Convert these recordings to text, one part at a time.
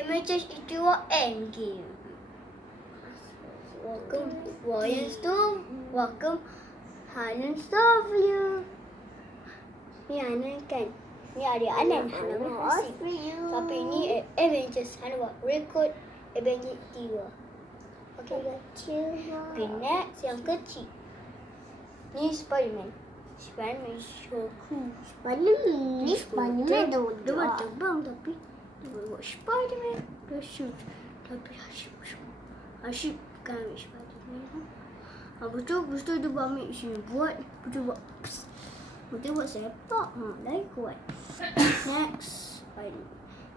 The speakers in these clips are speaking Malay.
Avengers itu Endgame. Welcome Warriors to welcome Hanan Hasib. Ni Hanan kan. Ni adik Hanan Hasib. Tapi ni Avengers. Hanan buat record Avengers 3. Okay. Okay, next yang kecil. Ni Spiderman. Spiderman so cool. Spiderman. Spiderman Dia boleh terbang tapi dia boleh buat Spiderman. Dia shoot. Tapi Hasib kan ambil Spiderman. Lepas tu dia ambil sini buat. Lepas tu buat pss. Lepas tu buat sepak. Lagi kuat. Next.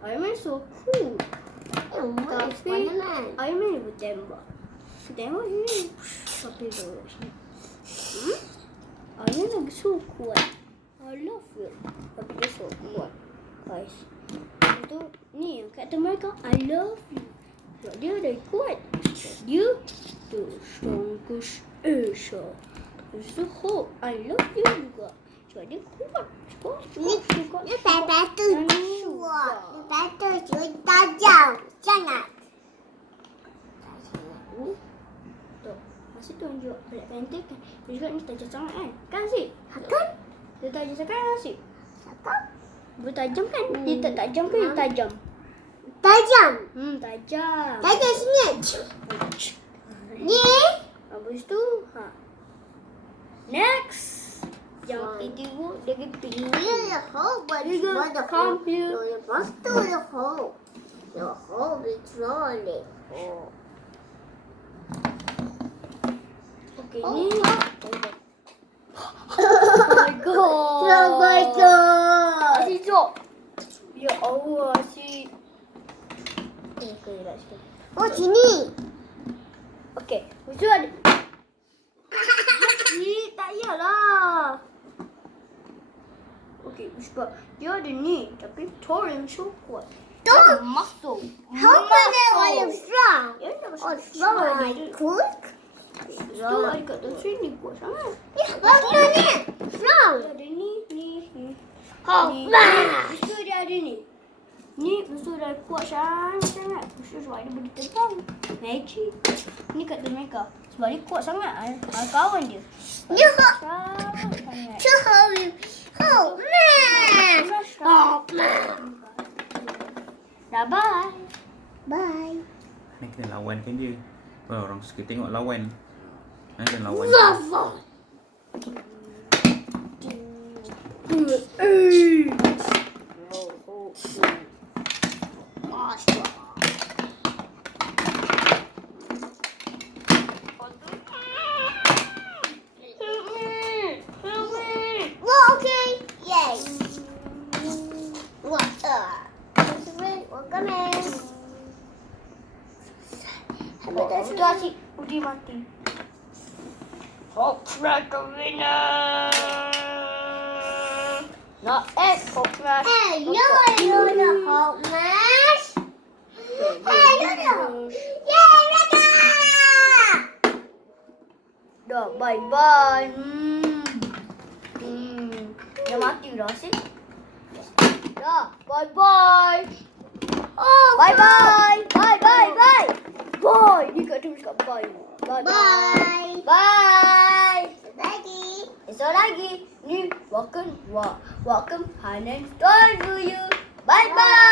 Iron Man so cool. Tapi Iron Man dia bertembak. Tembak sini. Tapi dia buat sini. Iron Man lagi so kuat. I love it. Tapi dia so kuat. Guys. Lepas tu ni yang kata mereka I love you. Sebab dia dah kuat. Dia the strongest Asia. Lepas tu Hope I love you juga. Sebab dia kuat. Dia pepek tu kuat. Dia pepek tu tajam sangat. Tuh, masa tu tunjuk Black Panther kan. Dia juga ni tajam sangat kan. Kan Hasib? Kan? Dia tajam sangat kan Hasib? Kan? Dia tajam kan? Dia tak tajam ke dia tajam? Tajam. Tajam. Tajam sini. Ni. Habis tu, next. Yang tiba dia pergi. The hole, but You go the come hole. here. You must do the hole. The hole is rolling. Okay, ni. Oh my god. Oh my god. Asyik jom. Ya Allah, asyik. Okay, lah sikit. Oh, sini. Okay, lepas ada. Tak yalah. Okay, sebab dia ada ni. Tapi Thor yang so kuat. Thor? Muscle. How come I am strong? Ya, dah Oh, strong like quick. Tu ada kat tu sini kuat sangat. Bagus ni. Strong. Dia ada ni. Oh, Ni. bah. Lepas tu dia ada ni. Ni lepas tu dah kuat sangat. Lepas tu sebab dia boleh terbang. Magic. Ni kat mereka. Sebab dia kuat sangat. Kawan dia. Dia Sangat. Oh, man. Oh, man. Dah bye. Bye. Ni kena lawankan dia. Orang suka tengok lawan. Kena lawan. Lava. Well, okay. Yay. What? Welcome in. Sudah asyik. Udah mati. Hope like a winner. Not it. Hope like. Hey, no, the Hulk smash. Hey, no. Yay, Reka! Dah bye-bye. Dah mati dah asyik. Dah bye-bye. Oh, Bye-bye. Bye-bye. Bye. Bye. Ni kat tu cakap bye. bye. Bye. Lagi. Esok lagi. Ni welcome Hanan Hasib to you. Bye-bye.